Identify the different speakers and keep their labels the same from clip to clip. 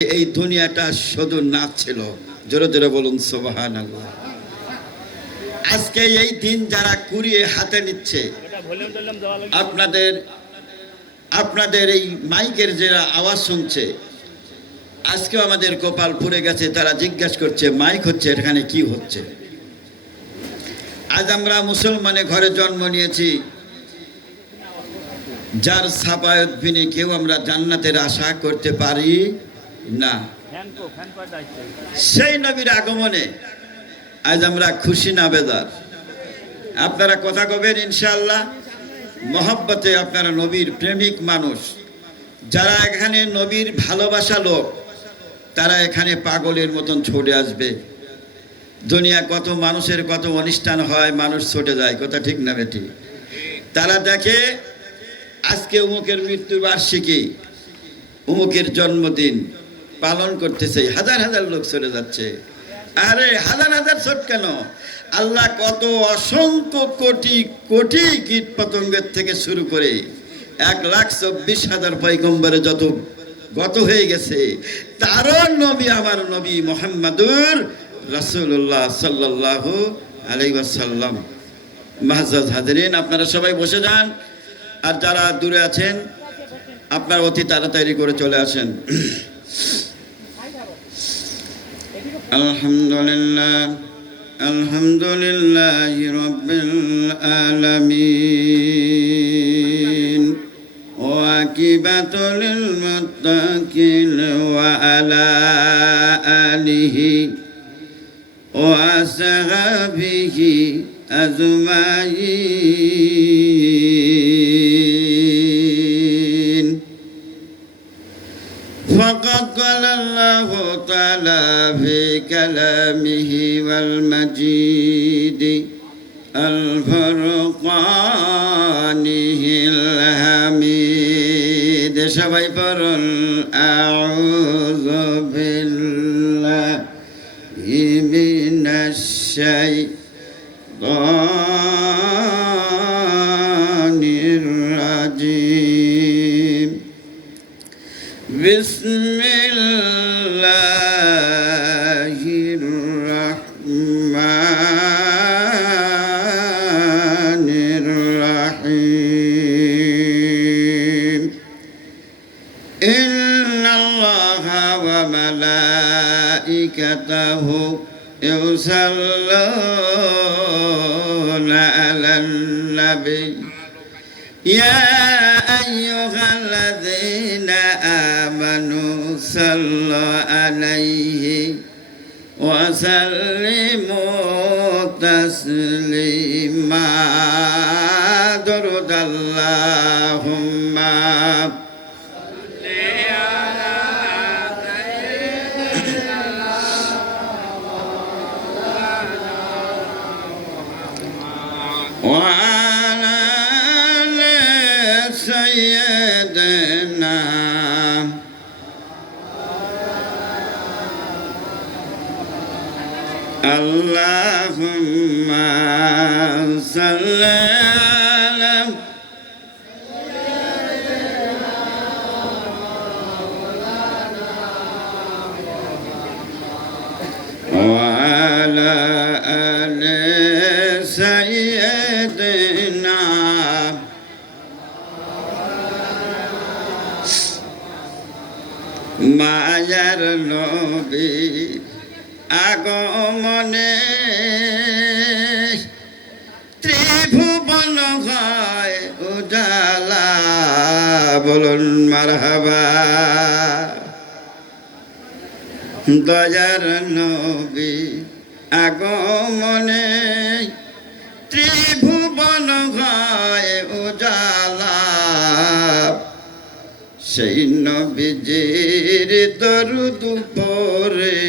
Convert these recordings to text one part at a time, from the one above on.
Speaker 1: এই দুনিয়াটা শুধু নাচ ছিল। জোরে জোরে বলুন সোবাহান আজকে এই দিন যারা কুড়িয়ে হাতে নিচ্ছে, আপনাদের আপনাদের এই মাইকের যারা আওয়াজ শুনছে, আজকেও আমাদের কপাল পুড়ে গেছে, তারা জিজ্ঞাসা করছে, মাইক হচ্ছে, এখানে কি হচ্ছে? আজ আমরা মুসলমানের ঘরে জন্ম নিয়েছি। যার সাপায়ত বিনে কেউ আমরা জান্নাতের আশা করতে পারি না। সেই নবীর আগমনে আজ আমরা খুশি না বেদার আপনারা কথা কবেন ইনশাল্লাহ মহব্বতে আপনারা নবীর প্রেমিক মানুষ। যারা এখানে নবীর ভালোবাসা লোক, তারা এখানে পাগলের মতন ছুটে আসবে। দুনিয়া কত মানুষের কত অনুষ্ঠান হয়, মানুষ ছুটে যায়। কথা ঠিক না বেটি? তারা দেখে আজকে উমুকের মৃত্যুবার্ষিকী উমুকের জন্মদিন। পালন করতেছে, হাজার হাজার লোক চলে যাচ্ছে। আরে হাজার হাজার ছোট কেন? আল্লাহ কত অসংখ্য কোটি কোটি কীট পতঙ্গের থেকে শুরু করে এক লাখ চব্বিশ হাজার পৈগম্বরে যত গত হয়ে গেছে, তারও নবী, আমার নবী মোহাম্মদুর রাসূলুল্লাহ সাল্লাহ আলাইসাল্লাম মাহাজ হাজরিন, আপনারা সবাই বসে যান। আর যারা দূরে আছেন, আপনার অতি তাড়াতাড়ি করে চলে আসেন। الحمد لله الحمد لله رب العالمين. وأكبة للمتقين وعلى آله وأصحابه أجمعين. الله تعالى في كلامه والمجيد الفرقانه يصلون على النبي يا أيها الذين آمنوا صلوا عليه وسلموا تسليما درد اللهم وعلى سيدنا اللهم صل على وعلى নবী আগমনে ত্রিভুবন হয় উজালা। বলুন মারহাবা। দয়ার নবী আগমনে ত্রিভুবন হয় সেই নবীজির দরুদ পরে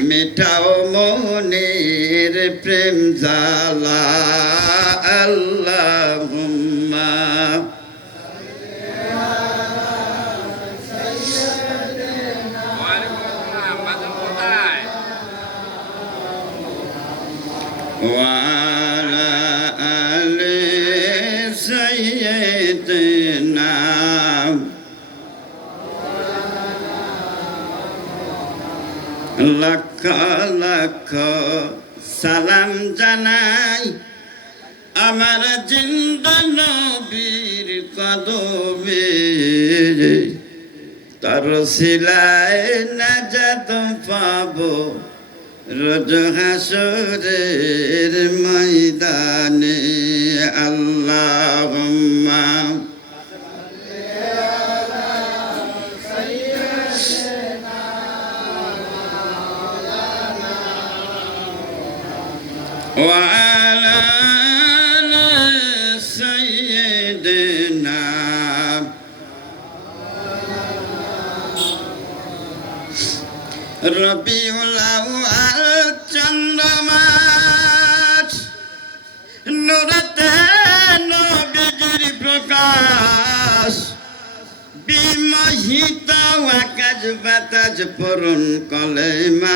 Speaker 1: মেটাও মনের প্রেম জালা আল্লাহ সালাম জানাই আমার জিন্দা নবীর কদমে। তার সিলায় নাজাত পাব রোজ হাসরের ময়দানে। আল্লাহ وعلى آل سيدنا রবিউল আউয়াল চন্দ্রমাস নুরতে নবীজির প্রকাশ বিমোহিত আকাশ বাতাস পূরণ কলেমা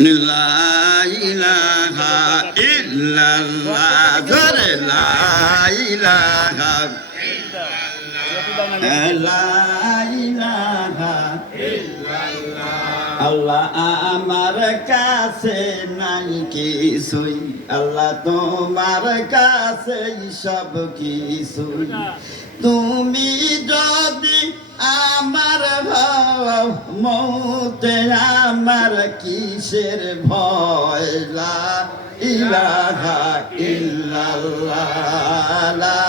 Speaker 1: লা ইলাহা লা ইলাহা আল্লাহ আমার কাছে নাই কিছুই আল্লাহ তোমার কাছে সব কিছুই তুমি যদি আমার ভাও মৌতে আমার কিসের ভয় লা ইলাহা ইল্লাল্লাহ লা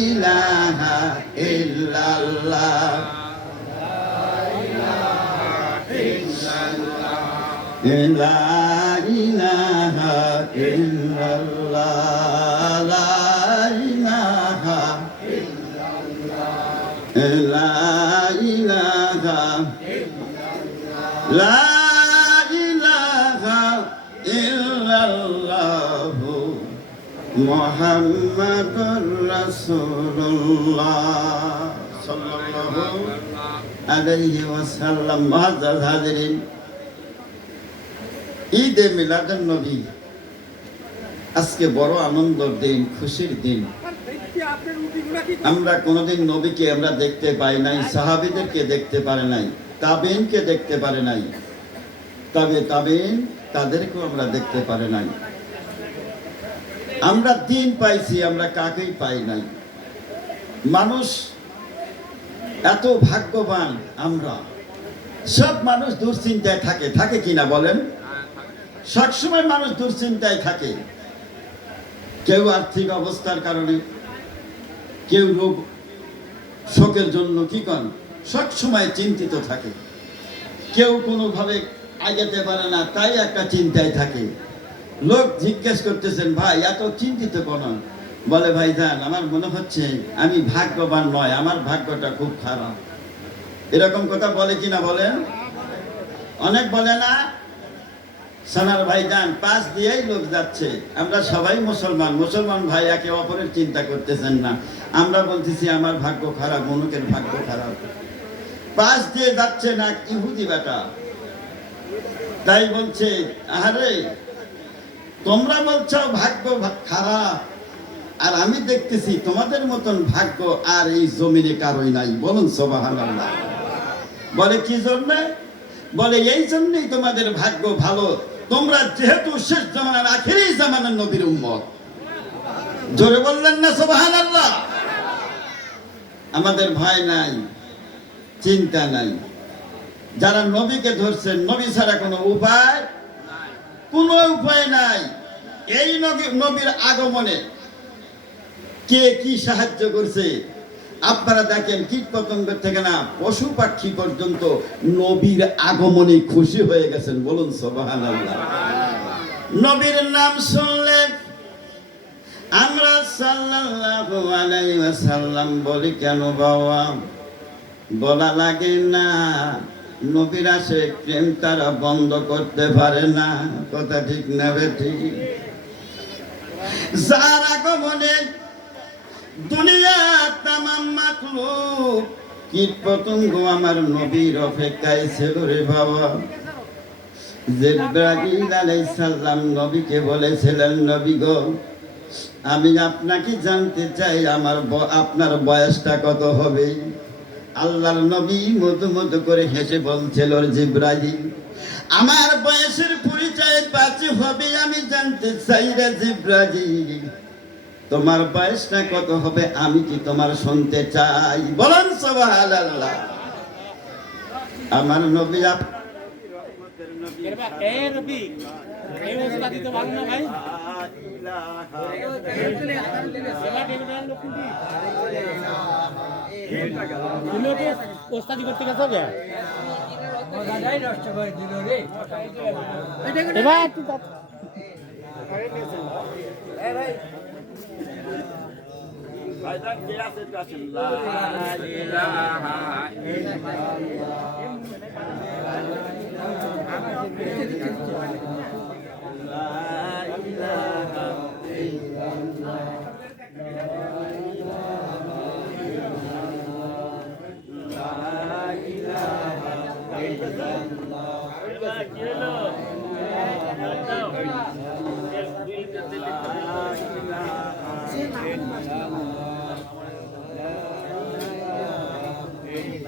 Speaker 1: ইলাহা ইল্লাল্লাহ لا إله إلا الله لا إله إلا الله محمد رسول الله صلى الله عليه وسلم معزز حاضرين ঈদে মিলাদুন নবী আজকে বড় আনন্দের দিন খুশির দিন আমরা কোনোদিন নবীকে আমরা দেখতে পাই নাই সাহাবিদেরকে দেখতে পারে নাই তাবিনকে দেখতে পারে নাই। তবে তাবেন তাদেরকেও আমরা দেখতে পারে নাই। আমরা দিন পাইছি, আমরা কাকেই পাই নাই। মানুষ এত ভাগ্যবান আমরা। সব মানুষ দুশ্চিন্তায় থাকে। থাকে কিনা বলেন? সবসময় মানুষ দুশ্চিন্তায় থাকে। কেউ আর্থিক অবস্থার কারণে, কেউ রোগ, শোকের জন্য কি কন সবসময় চিন্তিত থাকে। কেউ কোনোভাবে আগাতে পারে না, তাই একটা চিন্তায় থাকে। লোক জিজ্ঞেস করতেছেন, ভাই, এত চিন্তিত কোন? বলে ভাই যান আমার মনে হচ্ছে আমি ভাগ্যবান নয়, আমার ভাগ্যটা খুব খারাপ। এরকম কথা বলে কিনা বলে অনেক বলে না? সোনার ভাই যান পাশ দিয়েই লোক যাচ্ছে। আমরা সবাই মুসলমান মুসলমান ভাই একে অপরের চিন্তা করতেছেন না। আমরা বলতেছি, আমার ভাগ্য খারাপ, মনুকের ভাগ্য খারাপ। পাশ দিয়ে যাচ্ছে না ইহুদি বেটা। তাই বলছে আরে তোমরা বলছো ভাগ্য খারাপ, আর আমি দেখতেছি তোমাদের মতন ভাগ্য আর এই জমিনে কারোই নাই। বলুন সোবাহান বলে, কি জন্যে? বলে, এই জন্যই তোমাদের ভাগ্য ভালো। তোমরা যেহেতু শেষ জামানার আখেরই জামানার নবীর উম্মত। জোরে বললেন না সোবাহান আল্লাহ আমাদের ভয় নাই। চিন্তা নাই। যারা নবীকে ধরছেন, নবী ছাড়া কোনো উপায় কোনো উপায় নাই। এই নবী নবীর আগমনে কে কি সাহায্য করছে? আপনারা দেখেন কীট পতঙ্গ থেকে না পশু পাখি পর্যন্ত নবীর আগমনে খুশি হয়ে গেছেন। বলুন সবাহান নবীর নাম শুনলে আমরা সাল্লাল্লাহু আলাইহি ওয়াসাল্লাম বলি, কেন বাবা? বলা লাগে না, নবীরা সে প্রেম তারা বন্ধ করতে পারে না। কথা ঠিক না ঠিক? যার আগমনে দুনিয়া তামাম মাখলুক কীট পতঙ্গ আমার নবীর অপেক্ষায় ছিল রে বাবা? জিব্রাইল আলাইহিস সালাম নবীকে বলেছিলেন, নবী গো, আমি আপনাকে জানতে চাই, আমার আপনার বয়সটা কত হবে? আল্লাহর নবী মধু মধু করে হেসে বলছিল জিব্রাইল, আমার বয়সের পরিচয় পাচ্ছে হবে, আমি জানতে চাই রে জিব্রাইল। তোমার বয়সটা কত হবে, আমি কি তোমার শুনতে চাই? বলেন সুবহানাল্লাহ। আমার নবী আপ-
Speaker 2: এ রবি ওস্তাদি করতে গেছো কে এবার একটু তা-